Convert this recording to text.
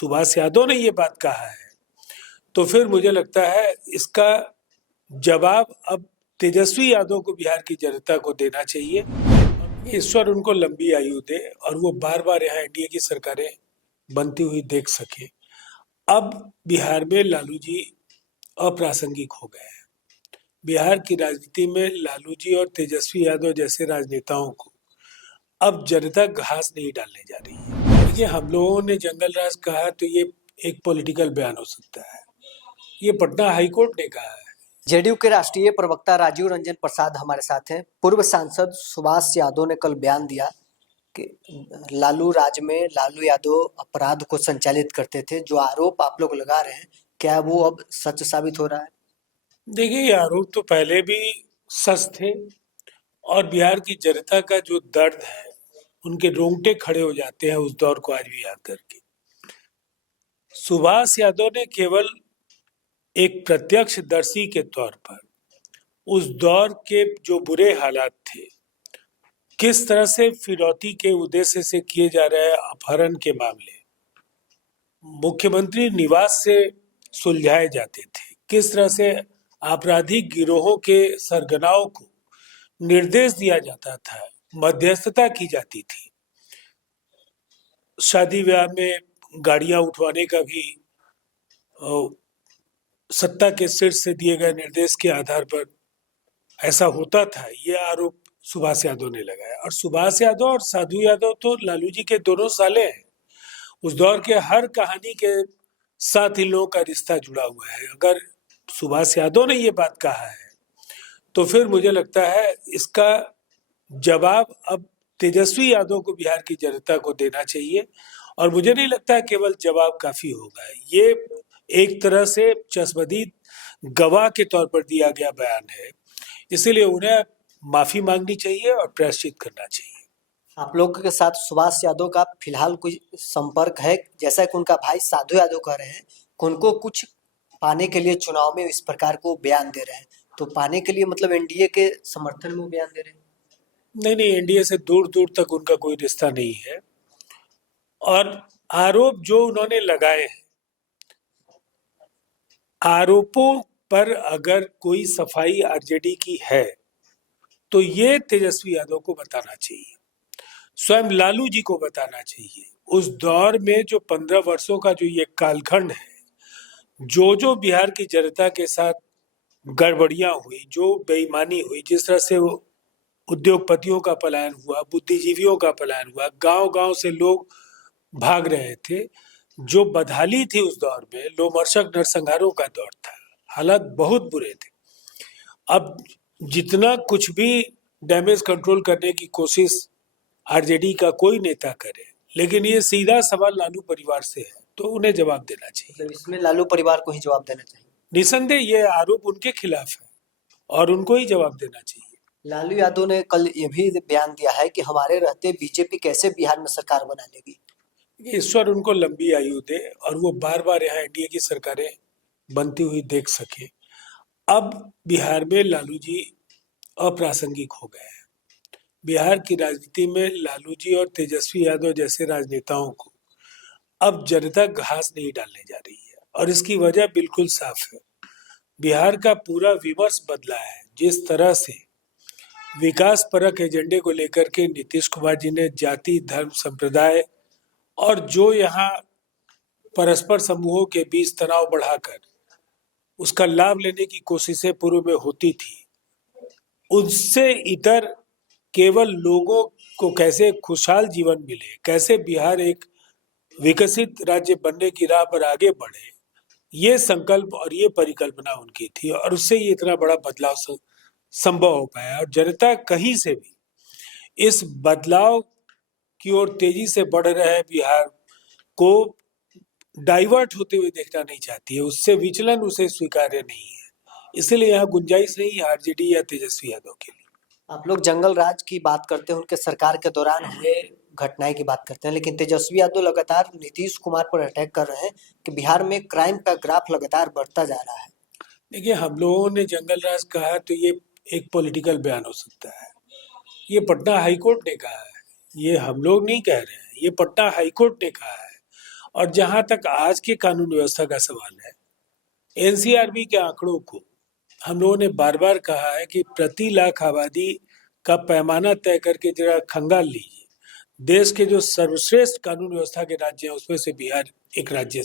सुभाष यादव ने ये बात कहा है, तो फिर मुझे लगता है इसका जवाब अब तेजस्वी यादव को बिहार की जनता को देना चाहिए। ईश्वर उनको लंबी आयु दे और वो बार बार यहाँ एनडीए की सरकारें बनती हुई देख सके। अब बिहार में लालू जी अप्रासंगिक हो गए हैं। बिहार की राजनीति में लालू जी और तेजस्वी यादव जैसे राजनेताओं को अब जनता घास नहीं डालने जा रही है। देखिए, हम लोगों ने जंगल राज कहा तो ये एक पॉलिटिकल बयान हो सकता है, ये पटना हाईकोर्ट ने कहा है। जेडीयू के राष्ट्रीय प्रवक्ता राजीव रंजन प्रसाद हमारे साथ हैं। पूर्व सांसद सुभाष यादव ने कल बयान दिया कि लालू राज में लालू यादव अपराध को संचालित करते थे। जो आरोप आप लोग लगा रहे हैं, क्या वो अब सच साबित हो रहा है? देखिए, ये आरोप तो पहले भी सच थे और बिहार की जनता का जो दर्द है, उनके रोंगटे खड़े हो जाते हैं उस दौर को आज भी याद करके। सुभाष यादव ने केवल एक प्रत्यक्षदर्शी के तौर पर उस दौर के जो बुरे हालात थे, किस तरह से फिरौती के उद्देश्य से किए जा रहे अपहरण के मामले मुख्यमंत्री निवास से सुलझाए जाते थे, किस तरह से आपराधिक गिरोहों के सरगनाओं को निर्देश दिया जाता था, मध्यस्थता की जाती थी, शादी ब्याह में गाड़ियां उठवाने का भी सत्ता के शीर्ष से दिए गए निर्देश के आधार पर ऐसा होता था। ये आरोप सुभाष यादव ने लगाया। और सुभाष यादव और साधु यादव तो लालू जी के दोनों साले हैं। उस दौर के हर कहानी के साथ इन लोगों का रिश्ता जुड़ा हुआ है। अगर सुभाष यादव ने ये बात कहा है, तो फिर मुझे लगता है इसका जवाब अब तेजस्वी यादव को बिहार की जनता को देना चाहिए। और मुझे नहीं लगता केवल जवाब काफी होगा। ये एक तरह से चश्मदीद गवाह के तौर पर दिया गया बयान है, इसीलिए उन्हें माफी मांगनी चाहिए और प्रायश्चित करना चाहिए। आप लोग के साथ सुभाष यादव का फिलहाल कोई संपर्क है? जैसा कि उनका भाई साधु यादव कह रहे हैं कि उनको कुछ पाने के लिए चुनाव में इस प्रकार को बयान दे रहे हैं, तो पाने के लिए मतलब एनडीए के समर्थन में बयान दे रहे हैं? नहीं, एनडीए से दूर दूर तक उनका कोई रिश्ता नहीं है। और आरोप जो उन्होंने लगाए हैं, आरोपों पर अगर कोई सफाई आरजेडी की है तो ये तेजस्वी यादव को बताना चाहिए, स्वयं लालू जी को बताना चाहिए। उस दौर में जो 15 वर्षों का जो ये कालखंड है, जो बिहार की जनता के साथ गड़बड़ियां हुई, जो बेईमानी हुई, जिस तरह से वो उद्योगपतियों का पलायन हुआ, बुद्धिजीवियों का पलायन हुआ, गांव गांव से लोग भाग रहे थे, जो बदहाली थी उस दौर में, लोमहर्षक नरसंहारों का दौर था, हालात बहुत बुरे थे। अब जितना कुछ भी डैमेज कंट्रोल करने की कोशिश आरजेडी का कोई नेता करे, लेकिन ये सीधा सवाल लालू परिवार से है, तो उन्हें जवाब देना चाहिए। तो इसमें लालू परिवार को ही जवाब देना चाहिए। निसंदेह ये आरोप उनके खिलाफ है और उनको ही जवाब देना चाहिए। लालू यादव ने कल ये भी बयान दिया है कि हमारे रहते बीजेपी कैसे बिहार में सरकार बना लेगी। ईश्वर उनको लंबी आयु दे और वो बार बार यहाँ एनडीए की सरकारें बनती हुई देख सके। अब बिहार में लालू जी अप्रासंगिक हो गए हैं। बिहार की राजनीति में लालू जी और तेजस्वी यादव जैसे राजनेताओं को अब जनता घास नहीं डालने जा रही है और इसकी वजह बिल्कुल साफ है। बिहार का पूरा विमर्श बदला है। जिस तरह से विकास परक एजेंडे को लेकर के नीतीश कुमार जी ने जाति, धर्म, संप्रदाय और जो यहाँ परस्पर समूहों के बीच तनाव बढ़ाकर उसका लाभ लेने की कोशिशें पूर्व में होती थी, उससे इतर केवल लोगों को कैसे खुशहाल जीवन मिले, कैसे बिहार एक विकसित राज्य बनने की राह पर आगे बढ़े, ये संकल्प और ये परिकल्पना उनकी थी और उससे ये इतना बड़ा बदलाव संभव हो पाया। और जनता कहीं से भी इस बदलाव की ओर तेजी से बढ़ रहे बिहार को डाइवर्ट होते हुए देखना नहीं चाहती है, उससे विचलन उसे स्वीकार्य नहीं है। इसलिए यहाँ गुंजाइश नहीं है आरजेडी या तेजस्वी यादव के लिए। आप लोग जंगल राज की बात करते हैं, उनके सरकार के दौरान हुए घटनाएं की बात करते हैं, लेकिन तेजस्वी यादव लगातार नीतीश कुमार पर अटैक कर रहे हैं कि बिहार में क्राइम का ग्राफ लगातार बढ़ता जा रहा है। देखिए, हम लोगों ने जंगल राज कहा तो ये एक पॉलिटिकल बयान हो सकता है। ये पटना हाईकोर्ट ने कहा है, ये हम लोग नहीं कह रहे हैं, ये पटना हाईकोर्ट ने कहा है। और जहां तक आज के कानून व्यवस्था का सवाल है, एनसीआरबी के आंकड़ों को हम लोगों ने बार बार कहा है कि प्रति लाख आबादी का पैमाना तय करके जरा खंगाल लीजिए। देश के जो सर्वश्रेष्ठ कानून व्यवस्था के राज्य हैं उसमें से बिहार एक राज्य